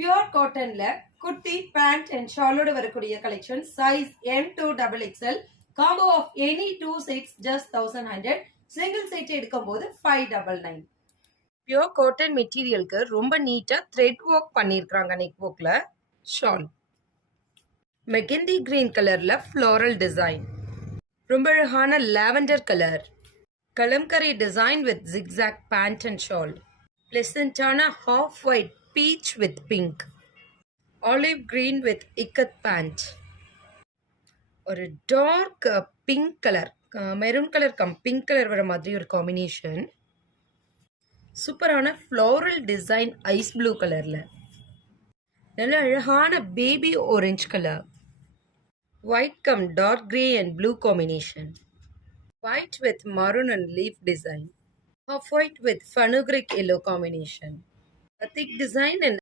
Pure காட்டன்ல kurti pant and ஷாலோட வரக்கூடிய collection size M2XXL combo of any 2 sets just 1100 single set எடுக்கும் போது 599. பியூர் காட்டன் மெட்டீரியலுக்கு ரொம்ப நீட்டா த்ரெட் ஒர்க் பண்ணியிருக்காங்க. நெக் ஒர்க்ல ஷால் மெகந்தி கிரீன் கலர்ல ஃப்ளோரல் டிசைன், ரொம்ப அழகான lavender colour kalamkari design with zigzag pant and shawl, பிளசண்டான half white peach with pink, olive green with ikat pant, ஒரு dark pink colour maroon colour pink colour வர மாதிரி ஒரு காம்பினேஷன், சூப்பரான ஃப்ளோரல் டிசைன் ஐஸ் ப்ளூ கலர்ல, நல்ல அழகான baby orange colour, white come dark grey and blue combination, white with maroon and leaf design, half white with fenugreek yellow combination, a thick design and